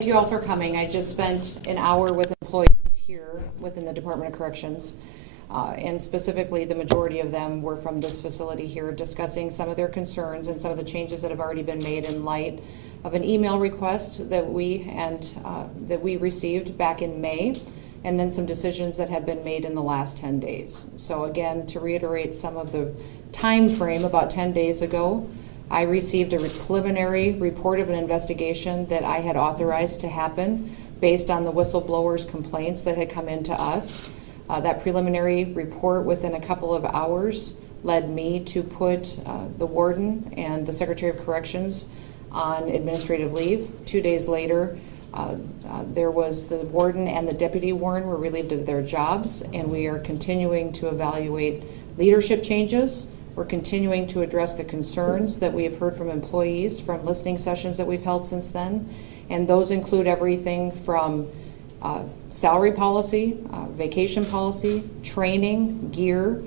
Thank you all for coming. I just spent an hour with employees here within the Department of Corrections, and specifically the majority of them were from this facility here, discussing some of their concerns and some of the changes that have already been made in light of an email request that we received back in May, and then some decisions that have been made in the last 10 days. So again, to reiterate some of the time frame, about 10 days ago, I received a preliminary report of an investigation that I had authorized to happen based on the whistleblowers' complaints that had come into us. That preliminary report within a couple of hours led me to put the warden and the Secretary of Corrections on administrative leave. 2 days later, there was the warden and the deputy warden were relieved of their jobs, and we are continuing to evaluate leadership changes. We're continuing to address the concerns that we have heard from employees from listening sessions that we've held since then. And those include everything from salary policy, vacation policy, training, gear,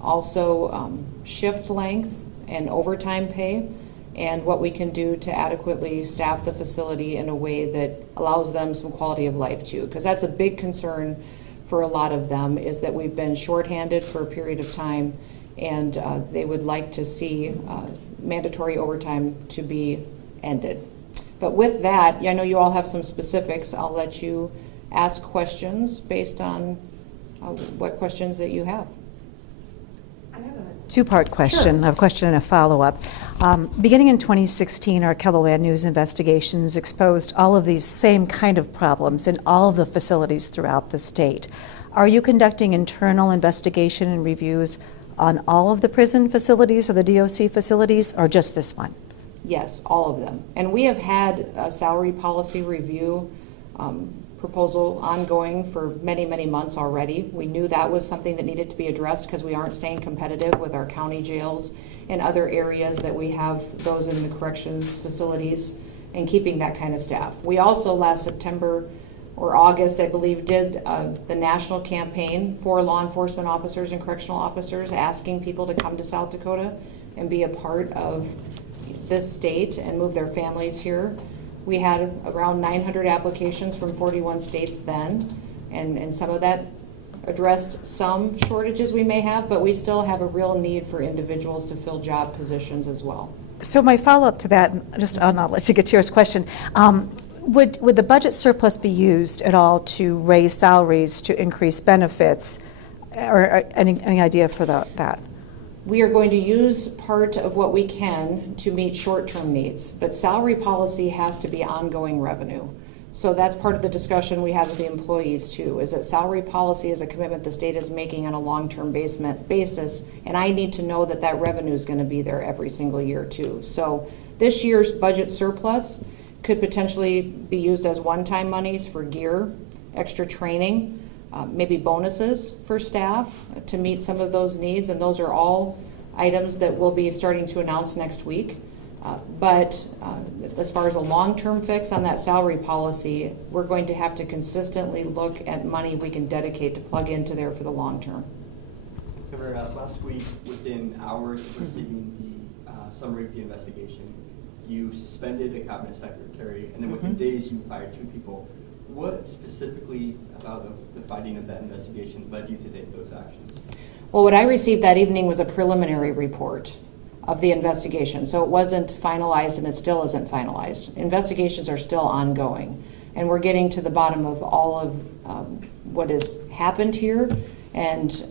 also shift length and overtime pay, and what we can do to adequately staff the facility in a way that allows them some quality of life too. Because that's a big concern for a lot of them, is that we've been shorthanded for a period of time, and they would like to see mandatory overtime to be ended. But with that, I know you all have some specifics. I'll let you ask questions based on what questions that you have. I have a two-part question, Sure. a question and a follow-up. Beginning in 2016, our KELOLAND News investigations exposed all of these same kind of problems in all of the facilities throughout the state. Are you conducting internal investigation and reviews on all of the prison facilities or the DOC facilities, or just this one? Yes, all of them. And we have had a salary policy review proposal ongoing for many, many months already. We knew that was something that needed to be addressed because we aren't staying competitive with our county jails and other areas that we have those in the corrections facilities and keeping that kind of staff. We also last September or August, I believe, did the national campaign for law enforcement officers and correctional officers, asking people to come to South Dakota and be a part of this state and move their families here. We had around 900 applications from 41 states then, and some of that addressed some shortages we may have, but we still have a real need for individuals to fill job positions as well. So my follow-up to that, and I'll let you get to your question. Would the budget surplus be used at all to raise salaries, to increase benefits, or any idea for that? We are going to use part of what we can to meet short-term needs, but salary policy has to be ongoing revenue. So that's part of the discussion we have with the employees too, is that salary policy is a commitment the state is making on a long-term basis, and I need to know that that revenue is going to be there every single year too. So this year's budget surplus could potentially be used as one-time monies for gear, extra training, maybe bonuses for staff to meet some of those needs, and those are all items that we'll be starting to announce next week. But as far as a long-term fix on that salary policy, we're going to have to consistently look at money we can dedicate to plug into there for the long term. Last week, within hours of receiving the summary of the investigation, you suspended a cabinet secretary, and then within days you fired 2 people. What specifically about the finding of that investigation led you to take those actions? Well, what I received that evening was a preliminary report of the investigation. So it wasn't finalized, and it still isn't finalized. Investigations are still ongoing, and we're getting to the bottom of all of what has happened here and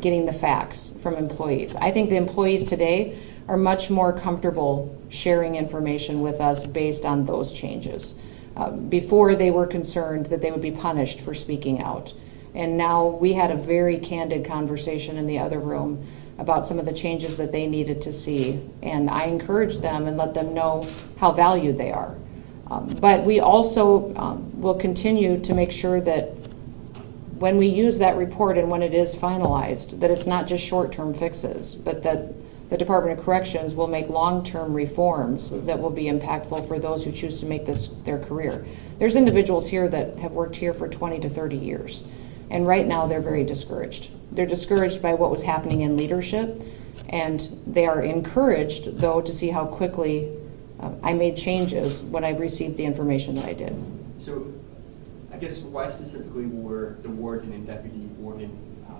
getting the facts from employees. I think the employees today are much more comfortable sharing information with us based on those changes. Before, they were concerned that they would be punished for speaking out. And now we had a very candid conversation in the other room about some of the changes that they needed to see. And I encouraged them and let them know how valued they are. But we also will continue to make sure that when we use that report and when it is finalized, that it's not just short-term fixes, but that the Department of Corrections will make long-term reforms that will be impactful for those who choose to make this their career. There's individuals here that have worked here for 20 to 30 years, and right now they're very discouraged. They're discouraged by what was happening in leadership, and they are encouraged, though, to see how quickly I made changes when I received the information that I did. So I guess why specifically were the warden and deputy warden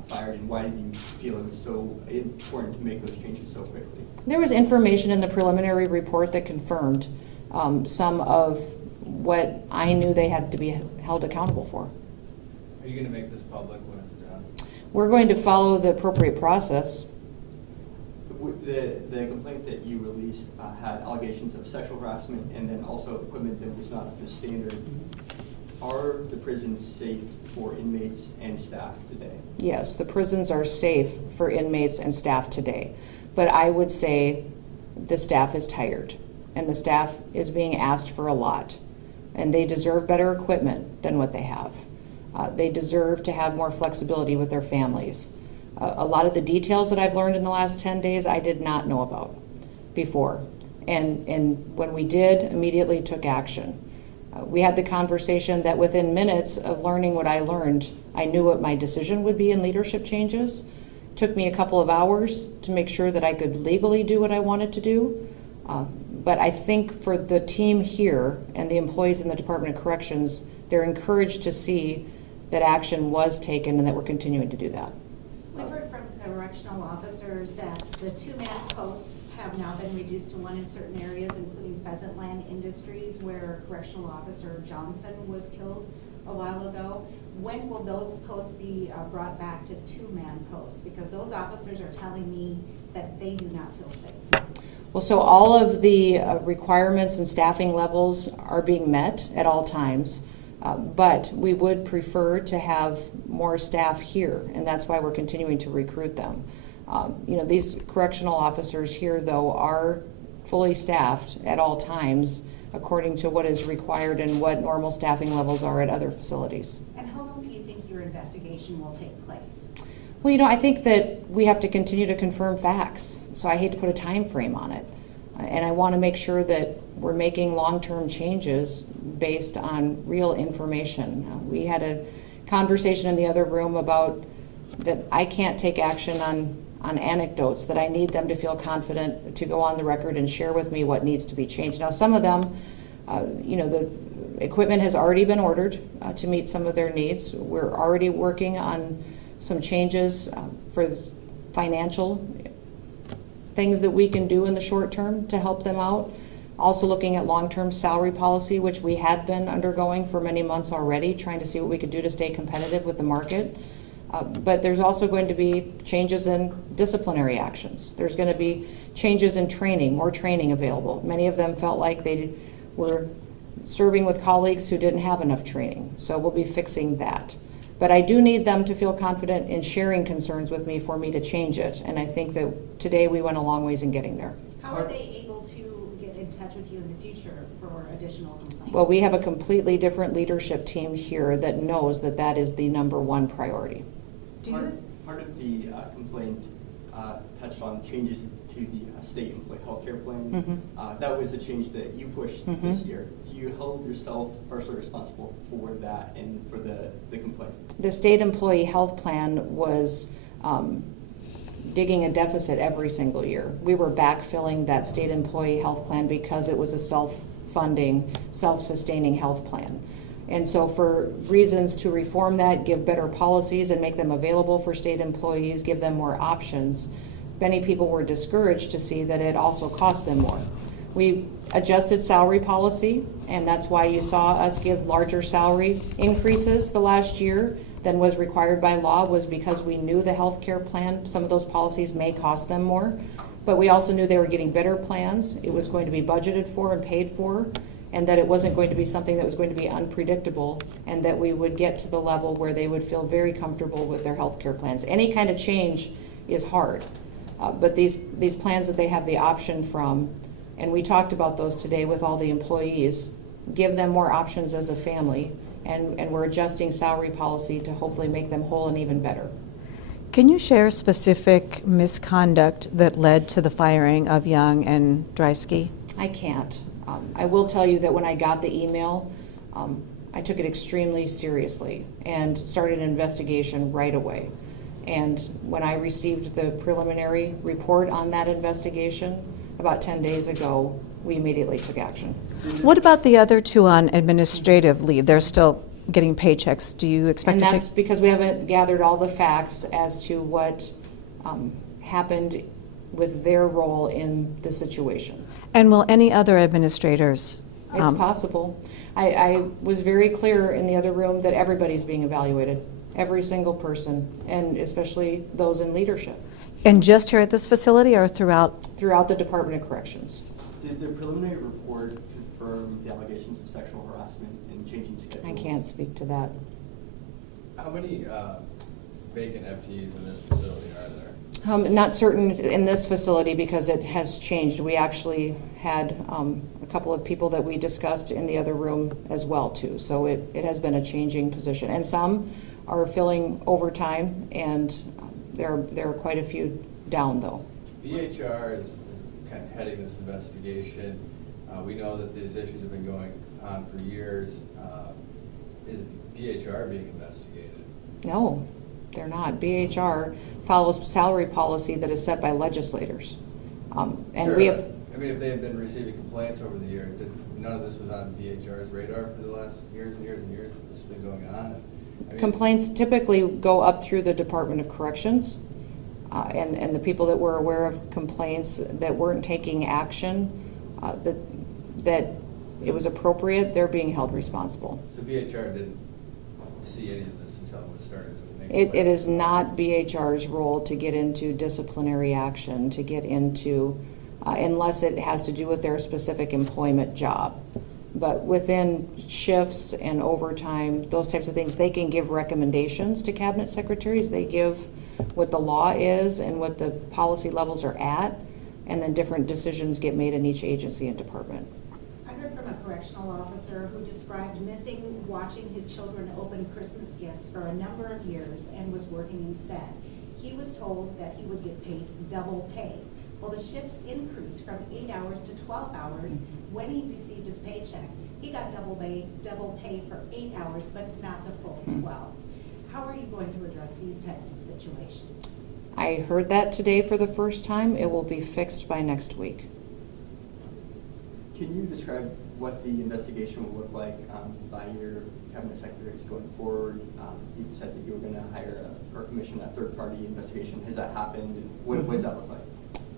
fired, and why did you feel it was so important to make those changes so quickly? There was information in the preliminary report that confirmed some of what I knew they had to be held accountable for. Are you going to make this public when it's done? We're going to follow the appropriate process. The complaint that you released had allegations of sexual harassment and then also equipment that was not up to standard. Are the prisons safe for inmates and staff today? Yes, the prisons are safe for inmates and staff today. But I would say the staff is tired, and the staff is being asked for a lot. And they deserve better equipment than what they have. They deserve to have more flexibility with their families. A lot of the details that I've learned in the last 10 days, I did not know about before. And when we did, immediately took action. We had the conversation that within minutes of learning what I learned, I knew what my decision would be in leadership changes. It took me a couple of hours to make sure that I could legally do what I wanted to do. But I think for the team here and the employees in the Department of Corrections, they're encouraged to see that action was taken and that we're continuing to do that. We've heard from correctional officers that the two-man posts have now been reduced to one in certain areas, including Pheasant Land Industries, where Correctional Officer Johnson was killed a while ago. When will those posts be brought back to two-man posts? Because those officers are telling me that they do not feel safe. Well, so all of the requirements and staffing levels are being met at all times, but we would prefer to have more staff here, and that's why we're continuing to recruit them. These correctional officers here, though, are fully staffed at all times according to what is required and what normal staffing levels are at other facilities. And how long do you think your investigation will take place? Well, I think that we have to continue to confirm facts, so I hate to put a time frame on it. And I want to make sure that we're making long-term changes based on real information. We had a conversation in the other room about that I can't take action on anecdotes, that I need them to feel confident to go on the record and share with me what needs to be changed. Now, some of them, the equipment has already been ordered to meet some of their needs. We're already working on some changes for financial things that we can do in the short term to help them out. Also looking at long-term salary policy, which we had been undergoing for many months already, trying to see what we could do to stay competitive with the market. But there's also going to be changes in disciplinary actions. There's going to be changes in training, more training available. Many of them felt like they were serving with colleagues who didn't have enough training. So we'll be fixing that. But I do need them to feel confident in sharing concerns with me for me to change it. And I think that today we went a long ways in getting there. How are they able to get in touch with you in the future for additional complaints? Well, we have a completely different leadership team here that knows that that is the #1 priority. Part of the complaint touched on changes to the state employee health care plan. That was a change that you pushed this year. Do you hold yourself partially responsible for that and for the complaint? The state employee health plan was digging a deficit every single year. We were backfilling that state employee health plan because it was a self-funding, self-sustaining health plan. And so for reasons to reform that, give better policies and make them available for state employees, give them more options, many people were discouraged to see that it also cost them more. We adjusted salary policy, and that's why you saw us give larger salary increases the last year than was required by law, was because we knew the health care plan, some of those policies may cost them more, but we also knew they were getting better plans, it was going to be budgeted for and paid for, and that it wasn't going to be something that was going to be unpredictable, and that we would get to the level where they would feel very comfortable with their health care plans. Any kind of change is hard, but these plans that they have the option from, and we talked about those today with all the employees, give them more options as a family, and we're adjusting salary policy to hopefully make them whole and even better. Can you share specific misconduct that led to the firing of Young and Dreisky? I can't. I will tell you that when I got the email, I took it extremely seriously and started an investigation right away. And when I received the preliminary report on that investigation about 10 days ago, we immediately took action. What about the other two on administrative leave? They're still getting paychecks. Do you expect And to take? that's because we haven't gathered all the facts as to what happened with their role in the situation. And will any other administrators? It's possible. I was very clear in the other room that everybody's being evaluated, every single person, and especially those in leadership, And just here at this facility or throughout? throughout the Department of Corrections. Did the preliminary report confirm the allegations of sexual harassment and changing schedules? I can't speak to that. How many vacant FTEs in this facility are there? Not certain in this facility because it has changed. We actually had a couple of people that we discussed in the other room as well too. So it has been a changing position. And some are filling overtime, and there are quite a few down though. BHR is kind of heading this investigation. We know that these issues have been going on for years. Is BHR being investigated? No, they're not. BHR follows salary policy that is set by legislators. And Sure, we have, I mean, if they have been receiving complaints over the years, none of this was on BHR's radar for the last years and years and years that this has been going on. I mean, complaints typically go up through the Department of Corrections. And the people that were aware of complaints that weren't taking action, that it was appropriate, they're being held responsible. So BHR didn't see any of this until it was started to make It is not BHR's role to get into disciplinary action, to get into, unless it has to do with their specific employment job. But within shifts and overtime, those types of things, they can give recommendations to cabinet secretaries. They give what the law is and what the policy levels are at, and then different decisions get made in each agency and department. I heard from a correctional officer who described missing watching his children open Christmas gifts for a number of years and was working instead. He was told that he would get paid double pay. Well, the shifts increased from 8 hours to 12 hours when he received his paycheck. He got double pay for 8 hours, but not the full 12. How are you going to address these types of situations? I heard that today for the first time. It will be fixed by next week. Can you describe what the investigation will look like by your cabinet secretaries going forward? You said that you were going to hire or commission a third-party investigation. Has that happened? And what does that look like?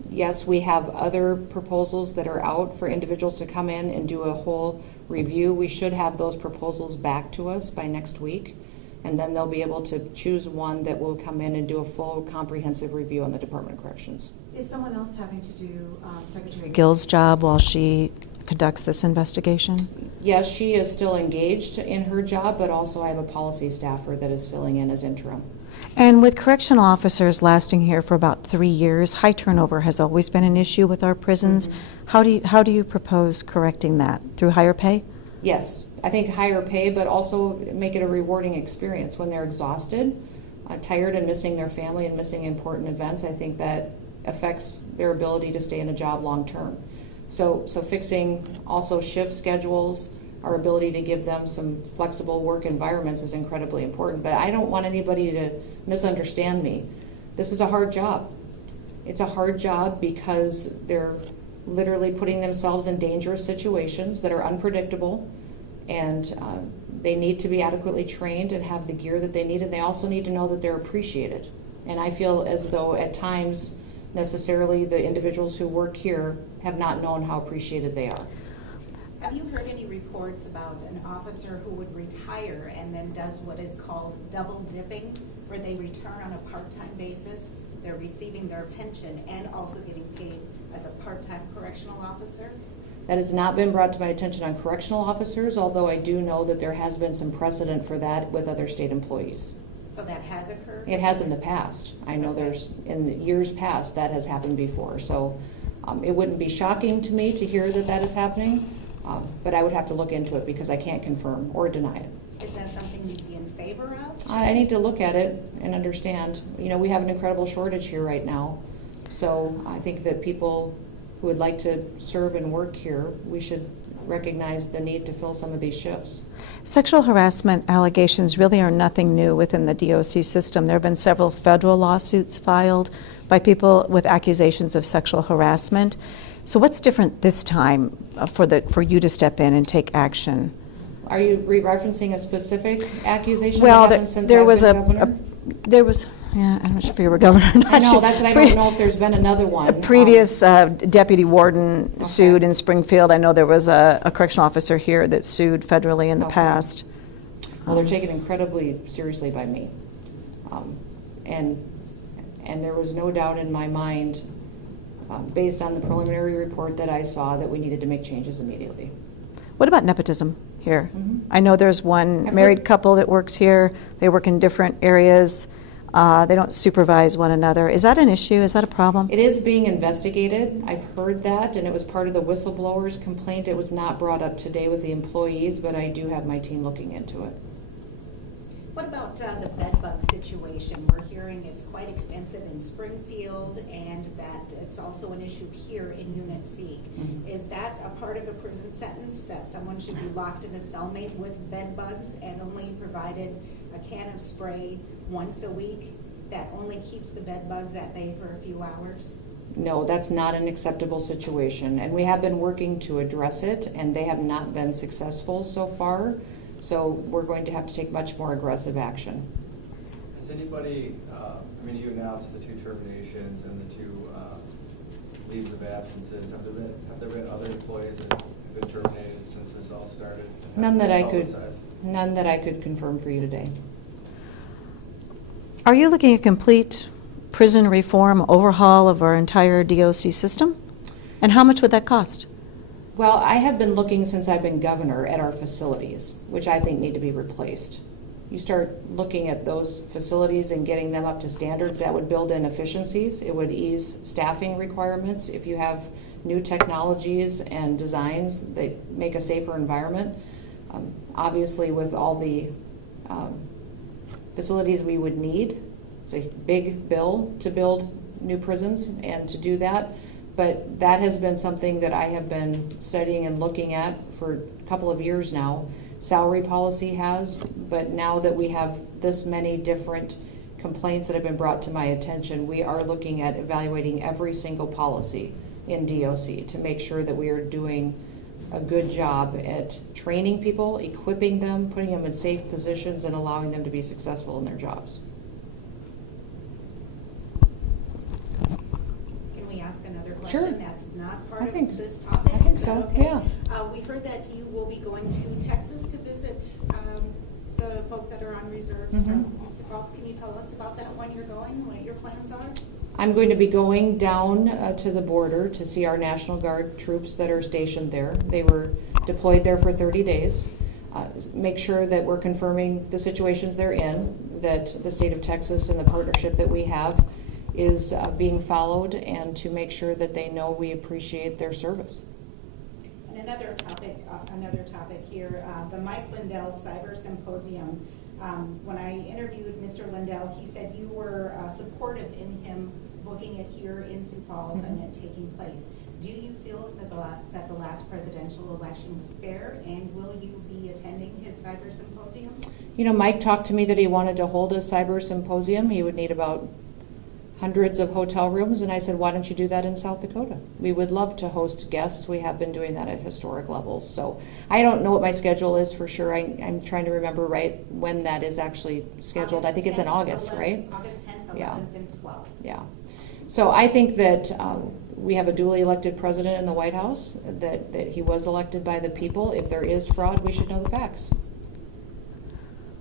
Yes, we have other proposals that are out for individuals to come in and do a whole review. We should have those proposals back to us by next week, and then they'll be able to choose one that will come in and do a full comprehensive review on the Department of Corrections. Is someone else having to do Secretary Gill's job while she conducts this investigation? Yes, she is still engaged in her job, but also I have a policy staffer that is filling in as interim. And with correctional officers lasting here for about 3 years, high turnover has always been an issue with our prisons. How do you propose correcting that? Through higher pay? Yes, I think higher pay, but also make it a rewarding experience when they're exhausted, tired and missing their family and missing important events. I think that affects their ability to stay in a job long term. So fixing also shift schedules, our ability to give them some flexible work environments is incredibly important. But I don't want anybody to misunderstand me. This is a hard job. It's a hard job because they're literally putting themselves in dangerous situations that are unpredictable, and they need to be adequately trained and have the gear that they need, and they also need to know that they're appreciated. And I feel as though at times necessarily the individuals who work here have not known how appreciated they are. Have you heard any reports about an officer who would retire and then does what is called double dipping, where they return on a part-time basis, they're receiving their pension and also getting paid as a part-time correctional officer? That has not been brought to my attention on correctional officers, although I do know that there has been some precedent for that with other state employees. So that has occurred? It has in the past. I know there's, in the years past, that has happened before. So it wouldn't be shocking to me to hear that that is happening, but I would have to look into it because I can't confirm or deny it. Is that something you'd be in favor of? I need to look at it and understand. You know, we have an incredible shortage here right now. So I think that people who would like to serve and work here, we should recognize the need to fill some of these shifts. Sexual harassment allegations really are nothing new within the DOC system. There have been several federal lawsuits filed by people with accusations of sexual harassment. So what's different this time for you to step in and take action? Are you referencing a specific accusation Well, that happened since there I've was been governor? Yeah, I'm not sure if you were governor or not. I know, that's what I don't know if there's been another one. A previous deputy warden sued in Springfield. I know there was a correctional officer here that sued federally in the Okay. past. Well, they're taken incredibly seriously by me. And there was no doubt in my mind, based on the preliminary report that I saw, that we needed to make changes immediately. What about nepotism here? Mhm. I know there's one I've married heard- couple that works here. They work in different areas. They don't supervise one another. Is that an issue? Is that a problem? It is being investigated. I've heard that, and it was part of the whistleblower's complaint. It was not brought up today with the employees, but I do have my team looking into it. What about the bed bug situation? We're hearing it's quite extensive in Springfield and that it's also an issue here in Unit C. Mhm. Is that a part of a prison sentence, that someone should be locked in a cellmate with bed bugs and only provided a can of spray once a week that only keeps the bed bugs at bay for a few hours? No, that's not an acceptable situation, and we have been working to address it, and they have not been successful so far. So we're going to have to take much more aggressive action. Has anybody, I mean, you announced the 2 terminations and the 2 leaves of absences. Have there been other employees that have been terminated since this all started? And None have that been I could, publicized? none that I could confirm for you today. Are you looking at complete prison reform, overhaul of our entire DOC system? And how much would that cost? Well, I have been looking since I've been governor at our facilities, which I think need to be replaced. You start looking at those facilities and getting them up to standards, that would build in efficiencies. It would ease staffing requirements. If you have new technologies and designs that make a safer environment, obviously with all the facilities we would need, it's a big bill to build new prisons and to do that. But that has been something that I have been studying and looking at for a couple of years now. Salary policy has, but now that we have this many different complaints that have been brought to my attention, we are looking at evaluating every single policy in DOC to make sure that we are doing a good job at training people, equipping them, putting them in safe positions, and allowing them to be successful in their jobs. Sure. Question that's not part I think- of this topic? I think Is that so, okay? yeah. We heard that you will be going to Texas to visit the folks that are on reserves from Sioux Falls. Can you tell us about that, when you're going, what your plans are? I'm going to be going down to the border to see our National Guard troops that are stationed there. They were deployed there for 30 days. Make sure that we're confirming the situations they're in, that the state of Texas and the partnership that we have is being followed, and to make sure that they know we appreciate their service. And another topic here, the Mike Lindell Cyber Symposium. When I interviewed Mr. Lindell, he said you were supportive in him booking it here in Sioux Falls and it taking place. Do you feel that the last presidential election was fair, and will you be attending his cyber symposium? You know, Mike talked to me that he wanted to hold a cyber symposium. He would need about hundreds of hotel rooms, and I said, why don't you do that in South Dakota? We would love to host guests. We have been doing that at historic levels. So I don't know what my schedule is for sure. I'm trying to remember right when that is actually scheduled. I think it's in August, 11th, right? August 10th, 11th, Yeah. and 12th. Yeah. So I think that we have a duly elected president in the White House, that he was elected by the people. If there is fraud, we should know the facts.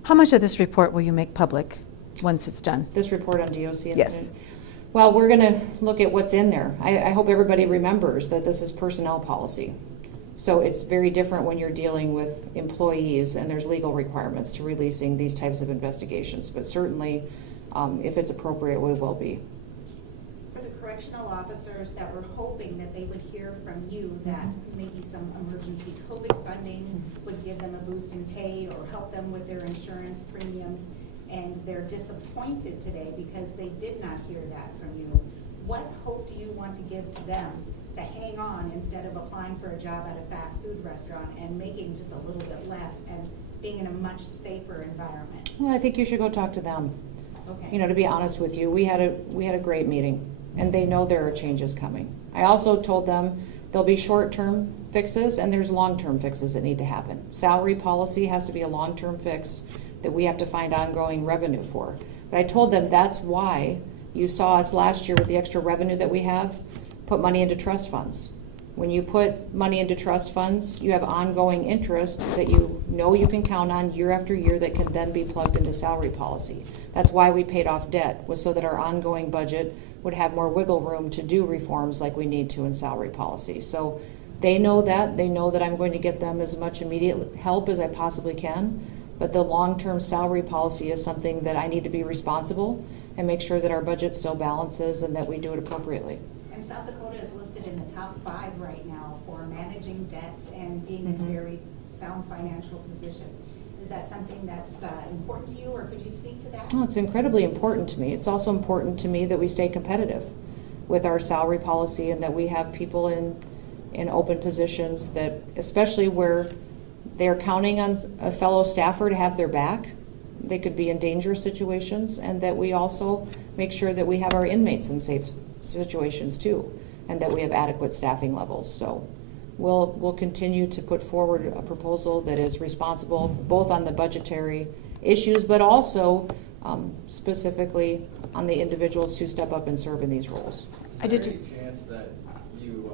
How much of this report will you make public once it's done? This report on DOC. Yes. Well, we're going to look at what's in there. I hope everybody remembers that this is personnel policy. So it's very different when you're dealing with employees and there's legal requirements to releasing these types of investigations. But certainly, if it's appropriate, we will be. For the correctional officers that were hoping that they would hear from you that maybe some emergency COVID funding would give them a boost in pay or help them with their insurance premiums, and they're disappointed today because they did not hear that from you, what hope do you want to give to them to hang on instead of applying for a job at a fast food restaurant and making just a little bit less and being in a much safer environment? Well, I think you should go talk to them. Okay. You know, to be honest with you, we had a great meeting, and they know there are changes coming. I also told them There'll be short-term fixes and there's long-term fixes that need to happen. Salary policy has to be a long-term fix that we have to find ongoing revenue for. But I told them that's why you saw us last year with the extra revenue that we have, put money into trust funds. When you put money into trust funds, you have ongoing interest that you know you can count on year after year that can then be plugged into salary policy. That's why we paid off debt, was so that our ongoing budget would have more wiggle room to do reforms like we need to in salary policy. So they know that. They know that I'm going to get them as much immediate help as I possibly can. But the long-term salary policy is something that I need to be responsible and make sure that our budget still balances and that we do it appropriately. And South Dakota is listed in the top 5 right now for managing debt and being in a very sound financial position. Is that something that's important to you, or could you speak to that? Oh, it's incredibly important to me. It's also important to me that we stay competitive with our salary policy and that we have people in open positions that, especially where they're counting on a fellow staffer to have their back, they could be in dangerous situations, and that we also make sure that we have our inmates in safe situations too, and that we have adequate staffing levels. So we'll continue to put forward a proposal that is responsible both on the budgetary issues, but also specifically on the individuals who step up and serve in these roles. Is there any chance that you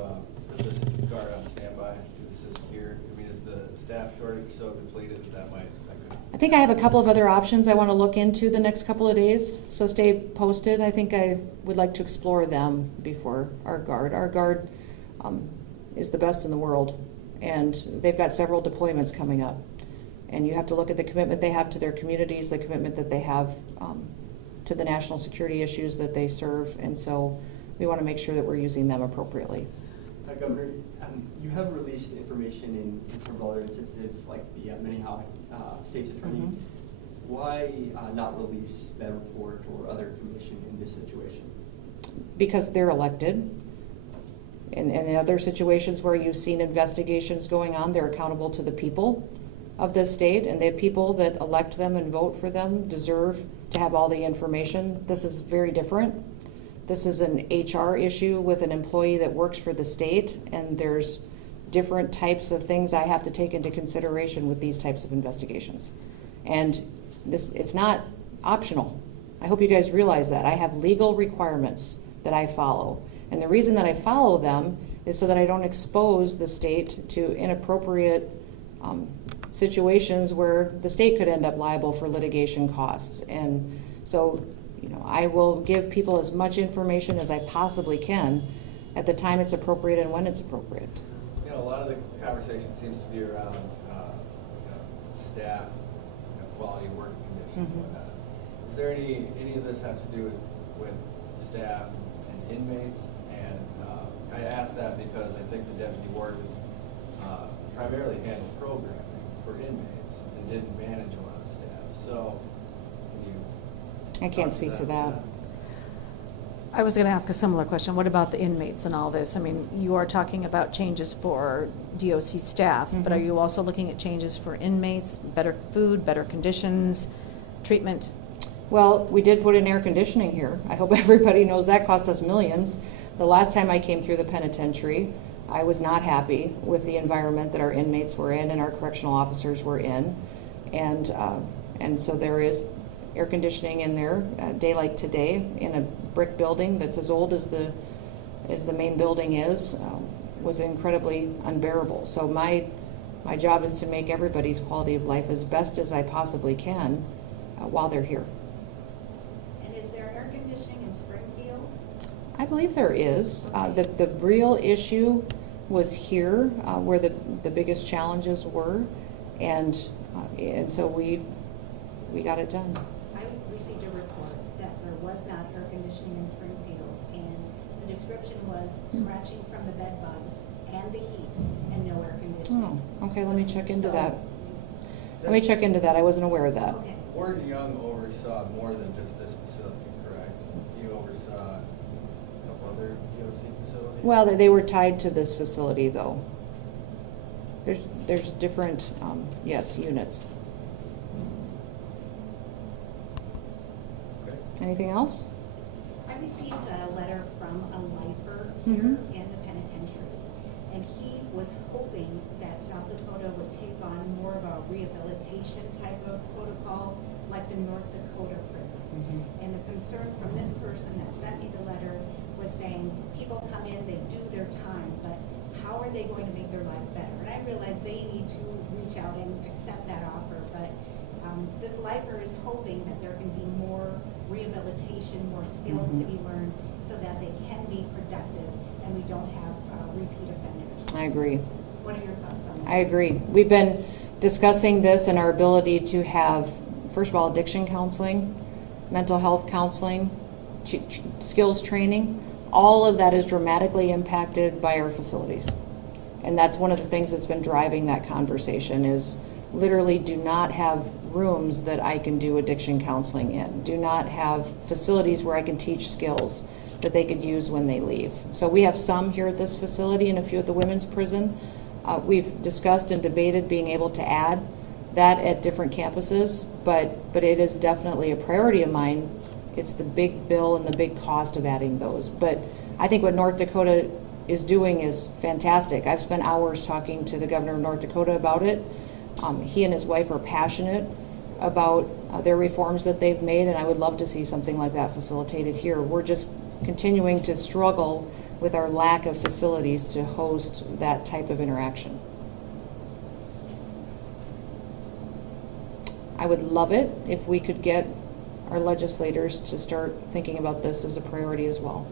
put this guard on standby to assist here? I mean, is the staff shortage so depleted that could? I think I have a couple of other options I want to look into the next couple of days, so stay posted. I think I would like to explore them before our guard. Our guard is the best in the world, and they've got several deployments coming up. And you have to look at the commitment they have to their communities, the commitment that they have to the national security issues that they serve, and so we want to make sure that we're using them appropriately. Governor, you have released information in some of other instances, like the Minnehaha State's Attorney. Why not release that report or other information in this situation? Because they're elected. And in other situations where you've seen investigations going on, they're accountable to the people of the state, and the people that elect them and vote for them deserve to have all the information. This is very different. This is an HR issue with an employee that works for the state, and there's different types of things I have to take into consideration with these types of investigations. And it's not optional. I hope you guys realize that. I have legal requirements that I follow. And the reason that I follow them is so that I don't expose the state to inappropriate situations where the state could end up liable for litigation costs. And so, I will give people as much information as I possibly can at the time it's appropriate and when it's appropriate. A lot of the conversation seems to be around staff, quality of work conditions and whatnot. Is there any of this have to do with staff and inmates? And I ask that because I think the deputy warden primarily handled programming for inmates and didn't manage a lot of staff. So I can't speak to that. I was going to ask a similar question. What about the inmates and all this? I mean, you are talking about changes for DOC staff, but are you also looking at changes for inmates, better food, better conditions, treatment? Well, we did put in air conditioning here. I hope everybody knows that cost us millions. The last time I came through the penitentiary, I was not happy with the environment that our inmates were in and our correctional officers were in. And so there is air conditioning in there, a day like today, in a brick building that's as old as the main building is, was incredibly unbearable. So my job is to make everybody's quality of life as best as I possibly can while they're here. And is there air conditioning in Springfield? I believe there is. The real issue was here, where the biggest challenges were, and so we got it done. I received a report that there was not air conditioning in Springfield, and the description was scratching from the bed bugs and the heat and no air conditioning. Oh, okay, let me check into that. Let me check into that. I wasn't aware of that. Okay. Warden Young oversaw more than just this facility, correct? He oversaw a couple other DOC facilities? Well, they were tied to this facility, though. There's different, yes, units. Okay. Anything else? I received a letter from a lifer here in the penitentiary, and was hoping that South Dakota would take on more of a rehabilitation type of protocol, like the North Dakota prison. And the concern from this person that sent me the letter was saying, people come in, they do their time, but how are they going to make their life better? And I realize they need to reach out and accept that offer, but this lifer is hoping that there can be more rehabilitation, more skills to be learned, so that they can be productive and we don't have repeat offenders. I agree. What are your thoughts on that? I agree. We've been discussing this and our ability to have, first of all, addiction counseling, mental health counseling, skills training. All of that is dramatically impacted by our facilities. And that's one of the things that's been driving that conversation is literally do not have rooms that I can do addiction counseling in. Do not have facilities where I can teach skills that they could use when they leave. So we have some here at this facility and a few at the women's prison. We've discussed and debated being able to add that at different campuses, but it is definitely a priority of mine. It's the big bill and the big cost of adding those. But I think what North Dakota is doing is fantastic. I've spent hours talking to the governor of North Dakota about it. He and his wife are passionate about their reforms that they've made, and I would love to see something like that facilitated here. We're just continuing to struggle with our lack of facilities to host that type of interaction. I would love it if we could get our legislators to start thinking about this as a priority as well.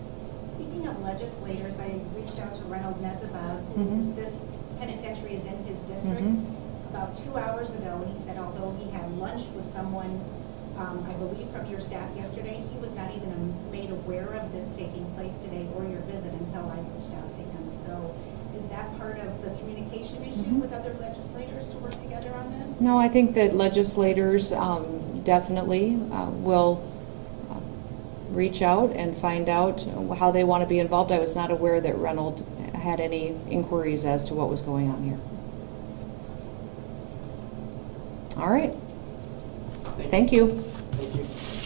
Speaking of legislators, I reached out to Reynold Nezabud, who this penitentiary is in his district, about 2 hours ago, and he said although he had lunch with someone, I believe from your staff yesterday, he was not even made aware of this taking place today or your visit until I reached out to him. So is that part of the communication issue with other legislators to work together on this? No, I think that legislators definitely will reach out and find out how they want to be involved. I was not aware that Reynold had any inquiries as to what was going on here. All right. Thank you. Thank you.